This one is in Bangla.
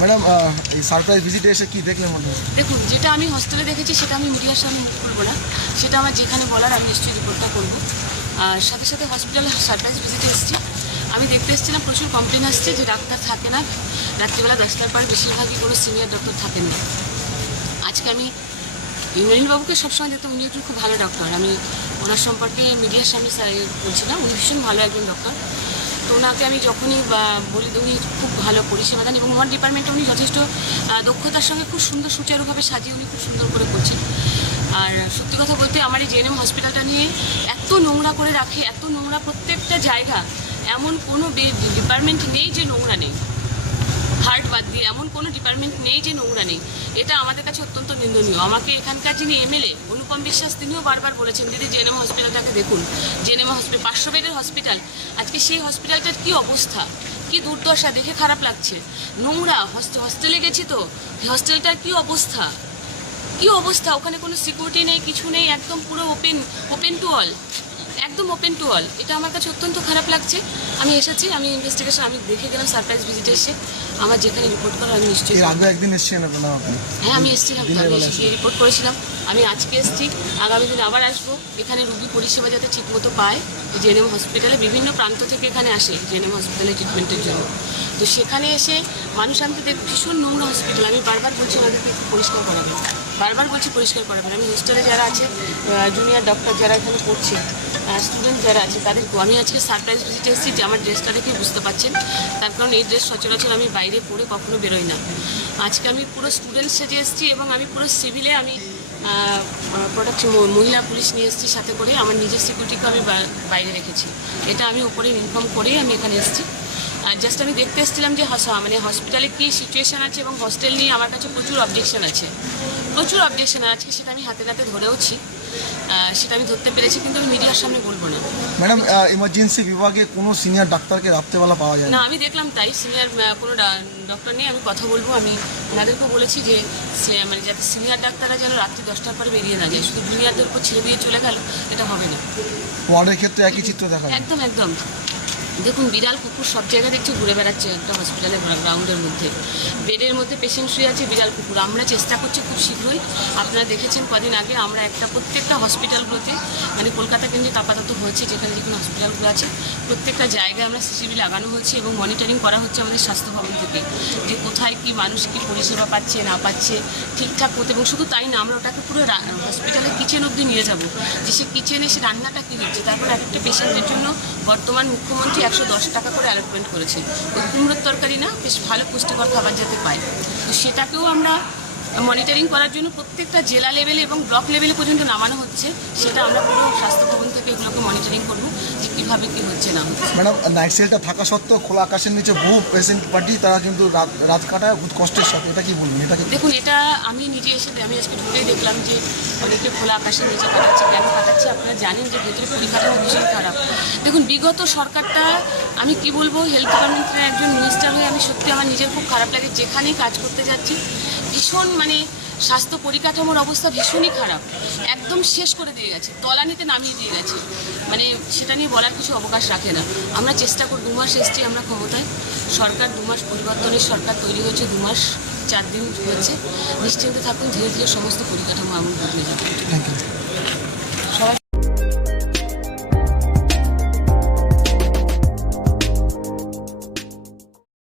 ম্যাডাম এই সারপ্রাইজ ভিজিটে এসে কি দেখলেন মনে হয়? দেখুন, যেটা আমি হস্টেলে দেখেছি সেটা আমি মিডিয়ার সামনে মুখ করবো না, সেটা আমার যেখানে বলার আমি নিশ্চয়ই রিপোর্টটা করবো। আর সাথে সাথে হসপিটালে সারপ্রাইজ ভিজিটে এসেছি। আমি দেখতে এসেছিলাম প্রচুর কমপ্লেন আসছে যে ডাক্তার থাকে না, রাত্রিবেলা 10টার পর বেশিরভাগই কোনো সিনিয়র ডক্টর থাকেন না। আজকে আমি ইন্দ্রনীলবাবুকে সবসময় দেখতাম, উনি একজন খুব ভালো ডক্টর। আমি ওনার সম্পর্কে মিডিয়ার সামনে বলছিলাম, উনি ভীষণ ভালো একজন ডক্টর। তো ওনাকে আমি যখনই বলি উনি খুব ভালো পরিষেবা দেন এবং আমার ডিপার্টমেন্টে উনি যথেষ্ট দক্ষতার সঙ্গে খুব সুন্দর সুচারুভাবে সাজিয়ে উনি খুব সুন্দর করে করছেন। আর সত্যি কথা বলতে আমার এই জেএনএম হসপিটালটা নিয়ে এত নোংরা করে রাখে, এত নোংরা প্রত্যেকটা জায়গা, এমন কোনো ডিপার্টমেন্ট নেই যে নোংরা নেই। হার্ট বাদ দিয়ে এমন কোনো ডিপার্টমেন্ট নেই যে নোংরা নেই। এটা আমাদের কাছে অত্যন্ত নিন্দনীয়। আমাকে এখানকার যিনি এমএলএ অনুপম বিশ্বাস, তিনিও বারবার বলেছেন দিদি জেএনএম হসপিটালটাকে দেখুন। জেএনএম হসপিটাল 500 বেডের হসপিটাল, আজকে সেই হসপিটালটার কী অবস্থা, কী দুর্দশা, দেখে খারাপ লাগছে। নোংরা হস্টেলে গেছি তো, হস্টেলটার কী অবস্থা, কী অবস্থা। ওখানে কোনো সিকিউরিটি নেই, কিছু নেই, একদম পুরো ওপেন টু অল, একদম ওপেন টু অল। এটা আমার কাছে অত্যন্ত খারাপ লাগছে। আমি এসেছি, আমি ইনভেস্টিগেশন আমি দেখে গেলাম সারপ্রাইজ ভিজিটে এসে। আমার যেখানে রিপোর্ট করার আমি নিশ্চয়ই একদিন এসেছেন আপনারা? হ্যাঁ, আমি এসেছিলাম, আমি গিয়ে রিপোর্ট করেছিলাম। আমি আজকে এসেছি, আগামী দিন আবার আসবো। এখানে রুগী পরিষেবা যাতে ঠিকমতো পায়, জেএনএম হসপিটালে বিভিন্ন প্রান্ত থেকে এখানে আসে জেএনএম হসপিটালে ট্রিটমেন্টের জন্য। তো সেখানে এসে মানুষ আমি দেখ ভীষণ নোংরা হসপিটাল। আমি বারবার বলছি ওনাদেরকে পরিষ্কার করাবেন, বারবার বলছি পরিষ্কার করাবেন। আমি হোস্টেলে যারা আছে জুনিয়র ডক্টর যারা এখানে পড়ছে, স্টুডেন্ট যারা আছে তাদেরকেও আমি আজকে সারপ্রাইজ ভিজিটে এসেছি, যে আমার ড্রেসটা দেখে বুঝতে পারছেন। তার কারণ এই ড্রেস সচরাচর আমি বাইরে পরে কখনো বেরোই না। আজকে আমি পুরো স্টুডেন্ট সেজে এসেছি এবং আমি পুরো সিভিলে আমি প্রোটেকশন মহিলা পুলিশ নিয়ে এসেছি সাথে করে। আমার নিজের সিকিউরিটিকে আমি বাইরে রেখেছি। এটা আমি উপরে ইনফর্ম করেই আমি এখানে এসেছি। আর জাস্ট আমি দেখতে এসেছিলাম যে মানে হসপিটালে কী সিচুয়েশান আছে এবং হস্টেল নিয়ে আমার কাছে প্রচুর অবজেকশন আছে, প্রচুর অবজেকশন আছে। সেটা আমি হাতে নাতে ধরেওছি, সেটা আমি ধরতে পেরেছি, কিন্তু আমি মিডিয়ার সামনে বলবো না। ম্যাডাম ইমার্জেন্সি বিভাগে কোনো সিনিয়র ডাক্তারকে রাত্রেবেলা পাওয়া যায় না, আমি দেখলাম তাই। সিনিয়র কোনো ডক্টর নেই। আমি কথা বলবো, আমি ওনাদেরকেও বলেছি যে মানে যাতে সিনিয়র ডাক্তাররা যেন রাত্রি 10টার পরে বেরিয়ে না যায়, শুধু জুনিয়রদের উপর ছেড়ে দিয়ে চলে গেল, এটা হবে না। ওয়ার্ডের ক্ষেত্রে একই চিত্র দেখা যায়। একদম একদম। দেখুন, বিড়াল কুকুর সব জায়গায় দেখছি ঘুরে বেড়াচ্ছে একটা হসপিটালের গ্রাউন্ডের মধ্যে। বেডের মধ্যে পেশেন্ট শুয়ে আছে, বিড়াল কুকুর। আমরা চেষ্টা করছি খুব শীঘ্রই, আপনারা দেখেছেন কদিন আগে আমরা প্রত্যেকটা হসপিটালগুলোতে, মানে কলকাতা কেন্দ্রিক আপাতত হয়েছে, যেখানে যেখানে হসপিটালগুলো আছে প্রত্যেকটা জায়গায় আমরা সিসিটিভি লাগানো হচ্ছে এবং মনিটরিং করা হচ্ছে আমাদের স্বাস্থ্য ভবন থেকে, যে কোথায় কি মানুষ কি পরিষেবা পাচ্ছে না পাচ্ছে ঠিকঠাক করতে। এবং শুধু তাই না, আমরা ওটাকে পুরো হসপিটালের কিচেন অবধি নিয়ে যাব, যে সে কিচেনে সে রান্নাটা কী দিচ্ছে। তারপর একটা পেশেন্টের জন্য বর্তমান মুখ্যমন্ত্রী 110 টাকা করে অ্যালটমেন্ট করেছে। ওই কুমড়োর তরকারি না, বেশ ভালো পুষ্টিকর খাবার যাতে পায়, তো সেটাকেও আমরা মনিটরিং করার জন্য প্রত্যেকটা জেলা লেভেলে এবং ব্লক লেভেলে পর্যন্ত নামানো হচ্ছে। সেটা আমরা পুরো স্বাস্থ্য ভবন থেকে এগুলোকে মনিটরিং করবো যে কীভাবে কী হচ্ছে না হচ্ছে। ম্যাডাম নাইট সেলটা থাকা সত্ত্বেও খোলা আকাশের নিচে বহু পেশেন্ট পার্টি তারা কিন্তু রাত কাটায় খুব কষ্টের সাথে, এটা কি বলবেন? এটা দেখুন, এটা আমি নিজে এসে আমি আজকে ঢুকেই দেখলাম যে অনেকে খোলা আকাশের নিচে কাটাচ্ছে। কেন কাটাচ্ছে আপনারা জানেন যে ভেতরে পরিকাঠামো ভীষণ খারাপ। দেখুন, বিগত সরকারটা আমি কি বলবো, হেলথ ডিপার্টমেন্টের একজন মিনিস্টার হয়ে আমি সত্যি আমার নিজের খুব খারাপ লাগে। যেখানেই কাজ করতে যাচ্ছি ভীষণ মানে স্বাস্থ্য পরিকাঠামোর অবস্থা ভীষণই খারাপ, একদম শেষ করে দিয়ে গেছে, তলানিতে নামিয়ে দিয়ে গেছে। মানে সেটা নিয়ে বলার কিছু অবকাশ রাখে না। আমরা চেষ্টা করি, 2 মাস এসছি আমরা ক্ষমতায়, সরকার 2 মাস পরিবর্তনের সরকার তৈরি হয়েছে, 2 মাস 4 দিন হয়েছে। নিশ্চিন্তে থাকুন, ধীরে ধীরে সমস্ত পরিকাঠামো আমরা বদলে যাবে। Thank you.